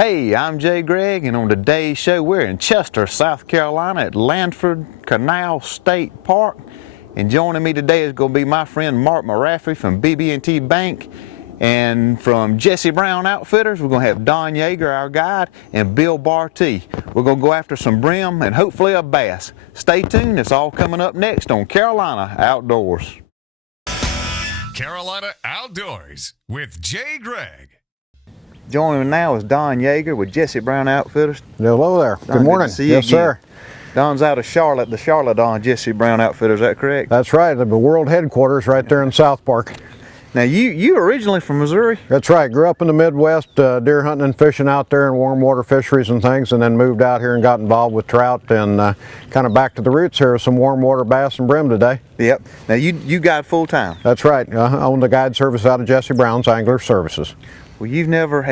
Hey, I'm Jay Gregg, and on today's show we're in Chester, South Carolina at Landsford Canal State Park. And joining me today is going to be my friend Mark Maraffey from BB&T Bank. And from Jesse Brown Outfitters, we're going to have Don Yeager, our guide, and Bill Bartee. We're going to go after some brim and hopefully a bass. Stay tuned, it's all coming up next on Carolina Outdoors. Carolina Outdoors with Jay Gregg. Joining me now is Don Yeager with Jesse Brown Outfitters. Hello there. Don, good morning. Good to see you yes, again. sir. Don's out of Charlotte, the Charlotte Don Jesse Brown Outfitters, is that correct? That's right. The world headquarters right there in South Park. Now you originally from Missouri? That's right. Grew up in the Midwest, deer hunting and fishing out there in warm water fisheries and things, and then moved out here and got involved with trout and kind of back to the roots here with some warm water bass and brim today. Yep. Now you guide full time? That's right. I own the guide service out of Jesse Brown's Angler Services. Well, you've never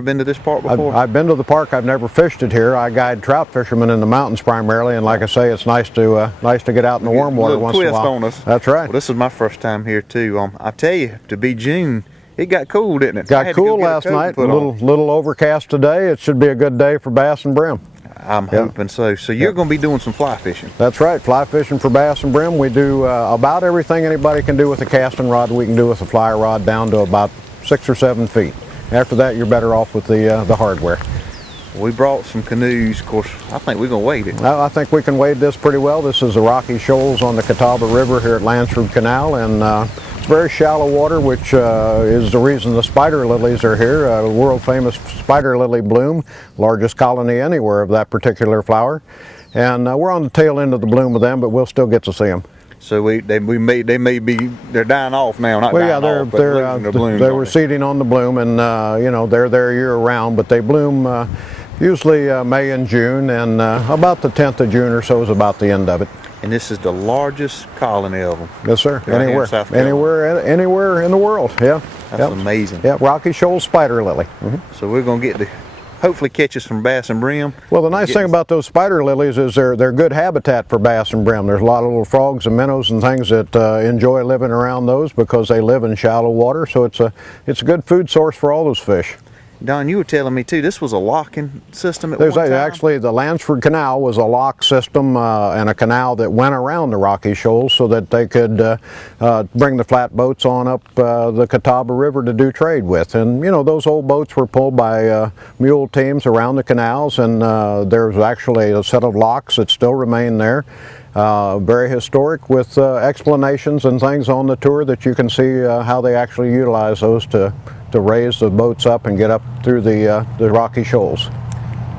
been to this park before? I've been to the park. I've never fished it here. I guide trout fishermen in the mountains primarily, and like I say, it's nice to get out in the warm water once in a while. Twist on us. That's right. Well, this is my first time here too. I tell you, to be June, it got cool, didn't it? Got cool last night. A little overcast today. It should be a good day for bass and brim. I'm hoping so. So you're going to be doing some fly fishing? That's right. Fly fishing for bass and brim. We do about everything anybody can do with a casting rod. We can do with a fly rod down to about 6 or 7 feet. After that, you're better off with the hardware. We brought some canoes. Of course, I think we're going to wade it. I think we can wade this pretty well. This is the rocky shoals on the Catawba River here at Lansford Canal, and it's very shallow water, which is the reason the spider lilies are here. World famous spider lily bloom, largest colony anywhere of that particular flower. And we're on the tail end of the bloom of them, but we'll still get to see them. So they're dying off now, not dying off, but losing their blooms. They were seeding on the bloom, and they're there year round, but they bloom usually May and June, and about the 10th of June or so is about the end of it. And this is the largest colony of them. Yes, sir. Right Anywhere in the world. Yeah. That's amazing. Yeah, rocky shoal spider lily. Mm-hmm. So we're going to get to hopefully catch us some bass and brim. Well, the nice thing about those spider lilies is they're good habitat for bass and brim. There's a lot of little frogs and minnows and things that enjoy living around those because they live in shallow water. So it's a good food source for all those fish. Don, you were telling me too, this was a locking system at one time? Actually, the Landsford Canal was a lock system and a canal that went around the rocky shoals so that they could bring the flatboats on up the Catawba River to do trade with. And those old boats were pulled by mule teams around the canals, and there's actually a set of locks that still remain there. Very historic, with explanations and things on the tour that you can see how they actually utilize those to raise the boats up and get up through the rocky shoals.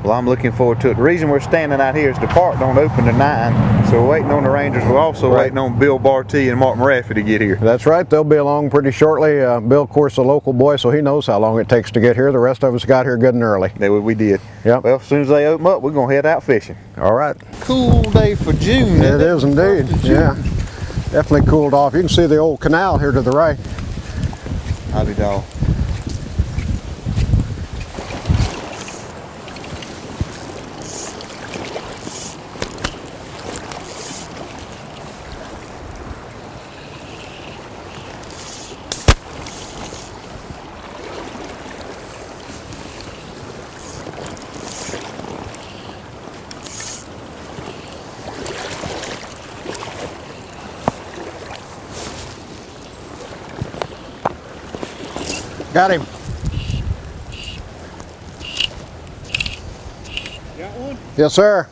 Well, I'm looking forward to it. The reason we're standing out here is the park don't open to 9, so we're waiting on the Rangers. We're also waiting on Bill Bartee and Mark Maraffey to get here. That's right. They'll be along pretty shortly. Bill, of course, a local boy, so he knows how long it takes to get here. The rest of us got here good and early. We did. Yep. Well, as soon as they open up, we're going to head out fishing. All right. Cool day for June. It is indeed. Yeah. Definitely cooled off. You can see the old canal here to the right. Howdy, dog. Got him. Got one? Yes, sir.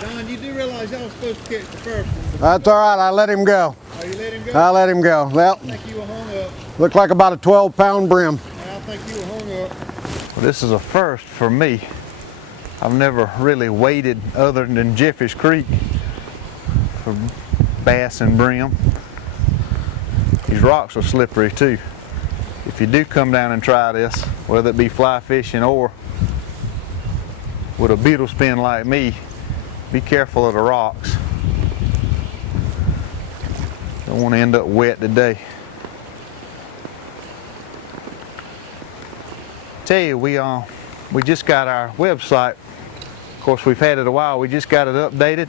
Don, you do realize y'all was supposed to catch the first one. That's all right. I let him go. Oh, you let him go? I let him go. Well, I think you were hung up. looked like about a 12-pound brim. I think you were hung up. Well, this is a first for me. I've never really waded other than Jeffy's Creek for bass and brim. These rocks are slippery too. If you do come down and try this, whether it be fly fishing or with a beetle spin like me, be careful of the rocks. Don't want to end up wet today. Tell you, we just got our website. Of course, we've had it a while. We just got it updated.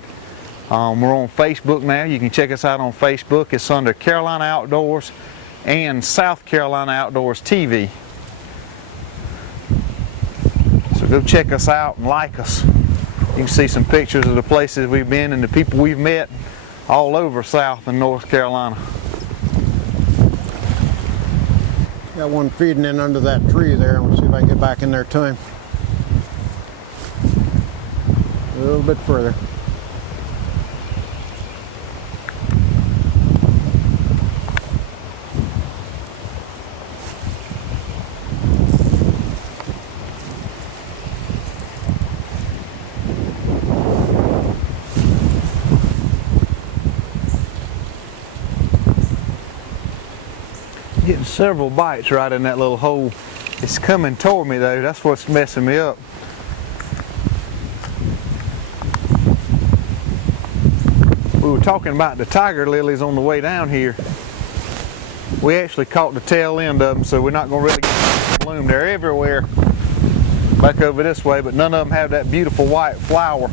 We're on Facebook now. You can check us out on Facebook. It's under Carolina Outdoors and South Carolina Outdoors TV. go check us out and like us. You can see some pictures of the places we've been and the people we've met all over South and North Carolina. Got one feeding in under that tree there. I'm gonna see if I can get back in there to him. A little bit further. Getting several bites right in that little hole. It's coming toward me though, that's what's messing me up. We were talking about the tiger lilies on the way down here. We actually caught the tail end of them, so we're not going to really get bloom. They're everywhere back over this way, but none of them have that beautiful white flower.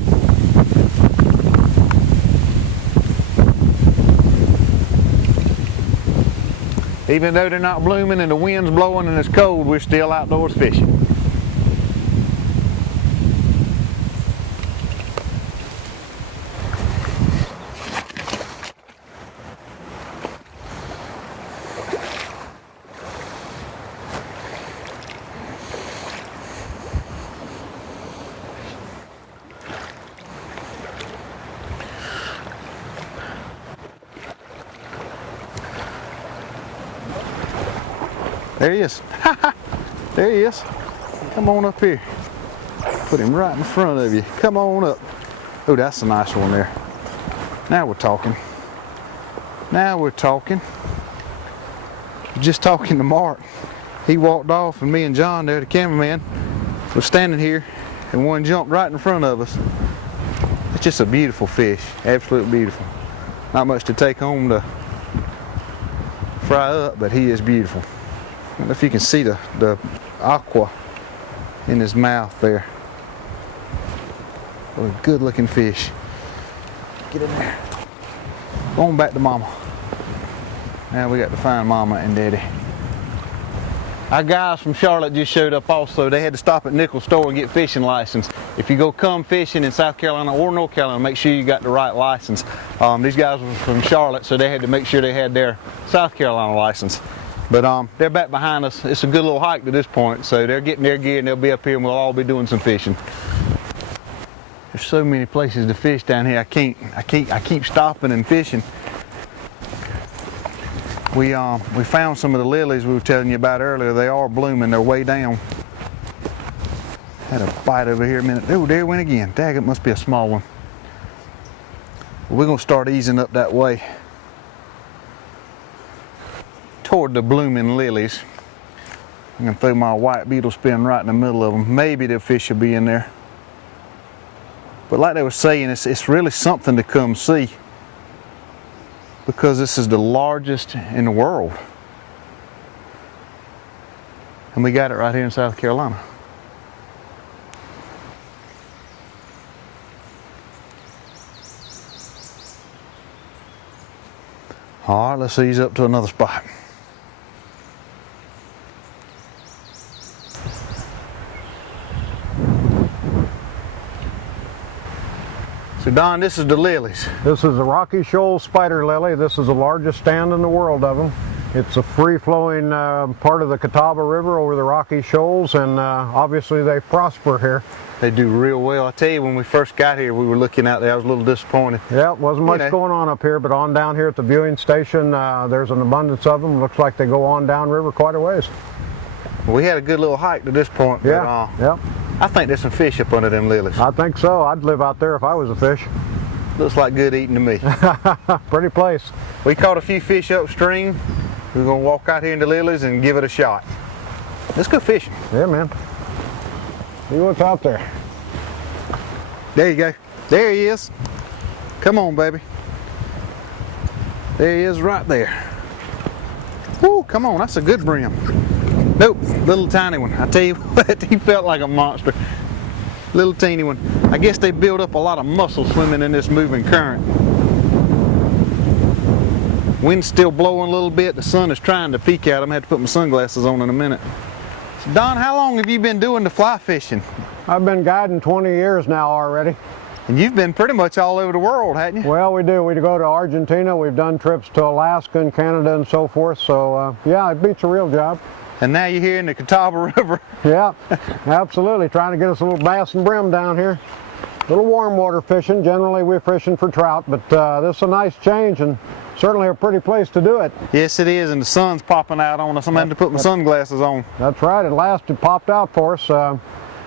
Even though they're not blooming and the wind's blowing and it's cold, we're still outdoors fishing. There he is. There he is. Come on up here. Put him right in front of you. Come on up. Oh, that's a nice one there. Now we're talking. Now we're talking. Just talking to Mark. He walked off and me and John there, the cameraman, was standing here and one jumped right in front of us. It's just a beautiful fish. Absolutely beautiful. Not much to take home to fry up, but he is beautiful. I don't know if you can see the aqua in his mouth there. What a good looking fish. Get in there. Go on back to Mama. Now we got to find Mama and Daddy. Our guys from Charlotte just showed up also. They had to stop at Nickel's store and get fishing license. If you go come fishing in South Carolina or North Carolina, make sure you got the right license. These guys were from Charlotte, so they had to make sure they had their South Carolina license. But they're back behind us. It's a good little hike to this point, so they're getting their gear and they'll be up here and we'll all be doing some fishing. There's so many places to fish down here. I keep stopping and fishing. We found some of the lilies we were telling you about earlier. They are blooming. They're way down. Had a bite over here a minute. Oh, there it went again. Dang, it must be a small one. We're gonna start easing up that way toward the blooming lilies. I'm gonna throw my white beetle spin right in the middle of them. Maybe the fish will be in there. But like they were saying, it's really something to come see, because this is the largest in the world. And we got it right here in South Carolina. All right, let's ease up to another spot. So Don, this is the lilies. This is the Rocky Shoals spider lily. This is the largest stand in the world of them. It's a free-flowing part of the Catawba River over the Rocky Shoals, and obviously they prosper here. They do real well. I tell you, when we first got here, we were looking out there. I was a little disappointed. Yeah, wasn't much going on up here, but on down here at the viewing station, there's an abundance of them. Looks like they go on downriver quite a ways. We had a good little hike to this point. Yeah, but, yeah. I think there's some fish up under them lilies. I think so. I'd live out there if I was a fish. Looks like good eating to me. Pretty place. We caught a few fish upstream. We're gonna walk out here in the lilies and give it a shot. Let's go fishing. Yeah, man. See what's out there. There you go. There he is. Come on, baby. There he is right there. Woo, come on, that's a good brim. Nope, little tiny one. I tell you what, he felt like a monster. Little teeny one. I guess they build up a lot of muscle swimming in this moving current. Wind's still blowing a little bit. The sun is trying to peek at them. I had to put my sunglasses on in a minute. So Don, how long have you been doing the fly fishing? I've been guiding 20 years now already. And you've been pretty much all over the world, hadn't you? Well, we do. We go to Argentina. We've done trips to Alaska and Canada and so forth. So, yeah, it beats a real job. And now you're here in the Catawba River. Yeah, absolutely. Trying to get us a little bass and brim down here. A little warm water fishing. Generally, we're fishing for trout, but this is a nice change and certainly a pretty place to do it. Yes, it is, and the sun's popping out on us. I'm having to put my sunglasses on. That's right. At last, it popped out for us.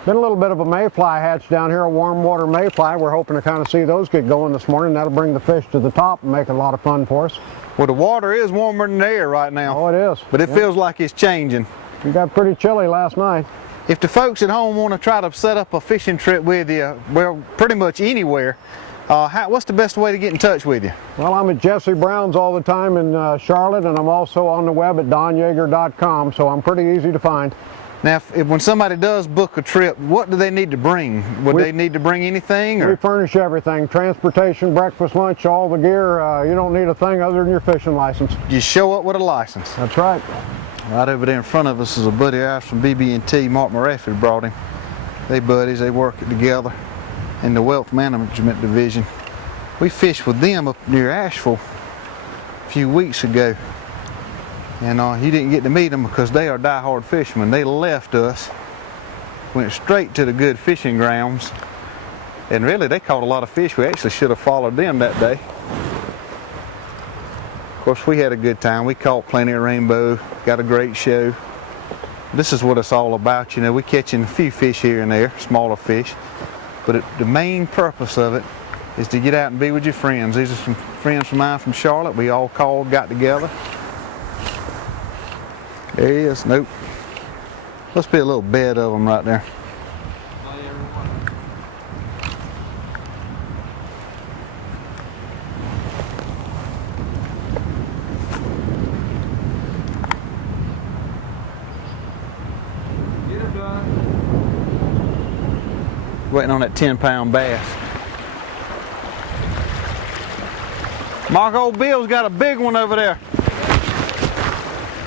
Been a little bit of a mayfly hatch down here, a warm water mayfly. We're hoping to kind of see those get going this morning. That'll bring the fish to the top and make it a lot of fun for us. Well, the water is warmer than the air right now. Oh, it is. But it feels like it's changing. We got pretty chilly last night. If the folks at home want to try to set up a fishing trip with you, well, pretty much anywhere, what's the best way to get in touch with you? Well, I'm at Jesse Brown's all the time in Charlotte, and I'm also on the web at donyager.com, so I'm pretty easy to find. Now, when somebody does book a trip, what do they need to bring? Would they need to bring anything? Or? We furnish everything, transportation, breakfast, lunch, all the gear. You don't need a thing other than your fishing license. You show up with a license. That's right. Right over there in front of us is a buddy of ours from BB&T. Mark Murphy brought him. They buddies, they work it together in the wealth management division. We fished with them up near Asheville a few weeks ago. And you didn't get to meet them because they are die-hard fishermen. They left us, went straight to the good fishing grounds, and really they caught a lot of fish. We actually should have followed them that day. Of course, we had a good time. We caught plenty of rainbow, got a great show. This is what it's all about, you know. We're catching a few fish here and there, smaller fish, but the main purpose of it is to get out and be with your friends. These are some friends of mine from Charlotte. We all called, got together. There he is. Nope. Must be a little bed of them right there. Waiting on that 10-pound bass. Mark, old Bill's got a big one over there.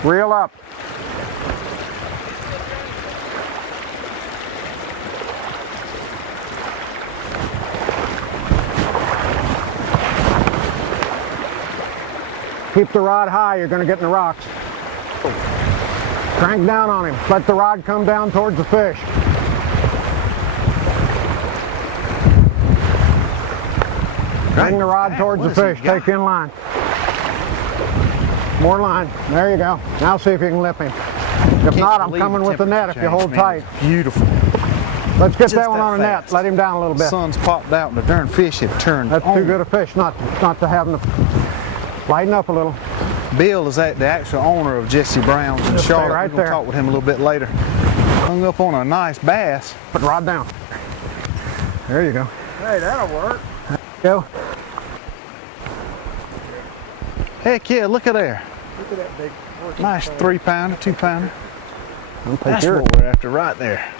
Reel up. Keep the rod high, you're going to get in the rocks. Crank down on him. Let the rod come down towards the fish. Bring the rod towards the fish. Take in line. More line. There you go. Now see if you can lip him. If not, I'm coming with the net if you hold tight. Beautiful. Let's get that one on a net. Let him down a little bit. The sun's popped out and the darn fish have turned. That's too good a fish not to have them. Lighten up a little. Bill is the actual owner of Jesse Brown's in Charlotte. Right We're going to talk with him a little bit later. Hung up on a nice bass. Put the rod down. There you go. Hey, that'll work. Go. Heck yeah, look at there. Look at that big working Nice thing. 3-pounder, 2-pounder. That's yours. what we're after right there.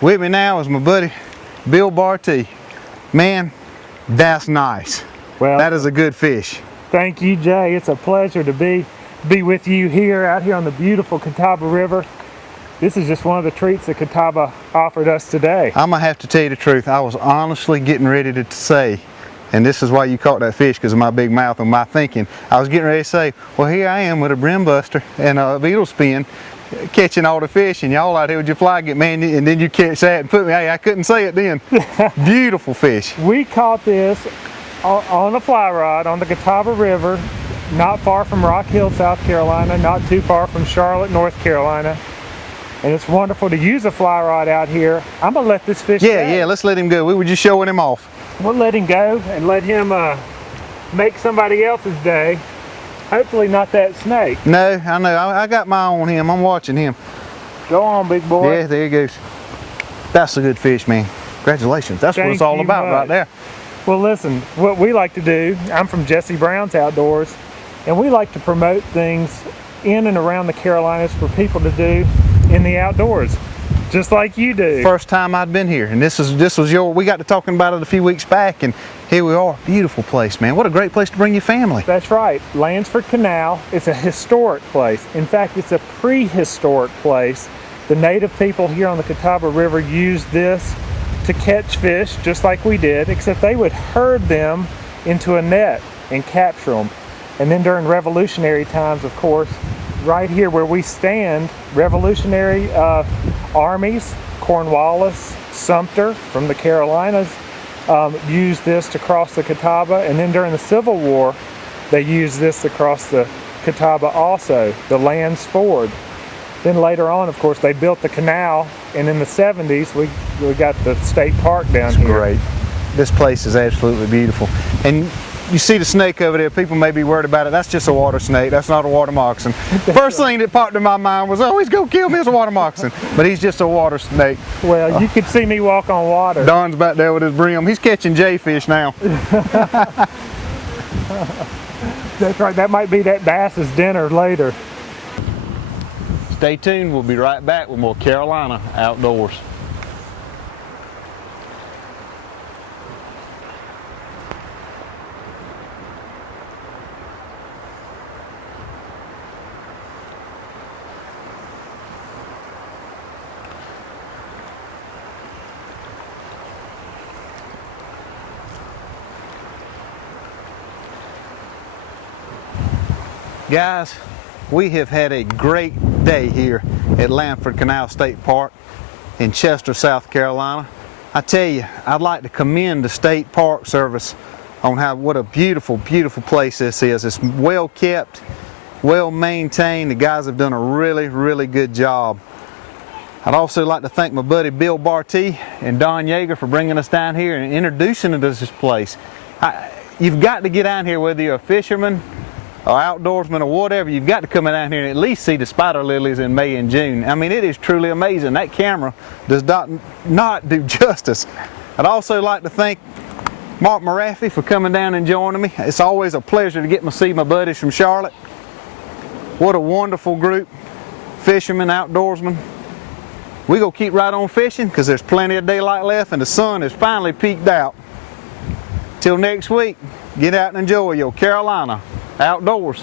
With me now is my buddy Bill Barty. Man, that's nice. Well, That is a good fish. thank you, Jay. It's a pleasure to be with you here, out here on the beautiful Catawba River. This is just one of the treats that Catawba offered us today. I'm gonna have to tell you the truth. I was honestly getting ready to say, and this is why you caught that fish, because of my big mouth and my thinking. I was getting ready to say, well, here I am with a brim buster and a beetle spin, catching all the fish, and y'all out here with your fly get man, and then you catch that and put me. Hey, I couldn't say it then. Beautiful fish. We caught this on a fly rod on the Catawba River, not far from Rock Hill, South Carolina, not too far from Charlotte, North Carolina. And it's wonderful to use a fly rod out here. I'm gonna let this fish go. Yeah, let's let him go. We were just showing him off. We'll let him go and let him make somebody else's day. Hopefully not that snake. No, I know. I got my eye on him. I'm watching him. Go on, big boy. Yeah, there he goes. That's a good fish, man. Congratulations. That's what it's Thank all you about much. right there. Well, listen, what we like to do, I'm from Jesse Brown's Outdoors, and we like to promote things in and around the Carolinas for people to do in the outdoors, just like you do. First time I'd been here, and this was your. We got to talking about it a few weeks back, and here we are. Beautiful place, man. What a great place to bring your family. That's right, Landsford Canal. It's a historic place. In fact, it's a prehistoric place. The native people here on the Catawba River used this to catch fish just like we did, except they would herd them into a net and capture them. And then during Revolutionary times, of course, right here where we stand, Revolutionary armies, Cornwallis, Sumter from the Carolinas, used this to cross the Catawba. And then during the Civil War, they used this to cross the Catawba also, the Landsford. Then later on, of course, they built the canal, and in the 70s, we got the state park down here. Great. This place is absolutely beautiful. And you see the snake over there, people may be worried about it. That's just a water snake, that's not a water moccasin. First thing that popped in my mind was, oh, he's gonna kill me as a water moccasin. But he's just a water snake. Well, you could see me walk on water. Don's back there with his brim. He's catching jayfish now. That's right, that might be that bass's dinner later. Stay tuned, we'll be right back with more Carolina Outdoors. Guys, we have had a great day here at Landsford Canal State Park in Chester, South Carolina. I tell you, I'd like to commend the State Park Service on what a beautiful, beautiful place this is. It's well kept, well maintained. The guys have done a really, really good job. I'd also like to thank my buddy Bill Bartee and Don Yeager for bringing us down here and introducing us to this place. You've got to get down here, whether you're a fisherman or outdoorsman or whatever. You've got to come down here and at least see the spider lilies in May and June. I mean, it is truly amazing. That camera does not do justice. I'd also like to thank Mark Maraffy for coming down and joining me. It's always a pleasure to get to see my buddies from Charlotte. What a wonderful group, fishermen, outdoorsmen. We're going to keep right on fishing because there's plenty of daylight left and the sun has finally peaked out. Till next week, get out and enjoy your Carolina Outdoors.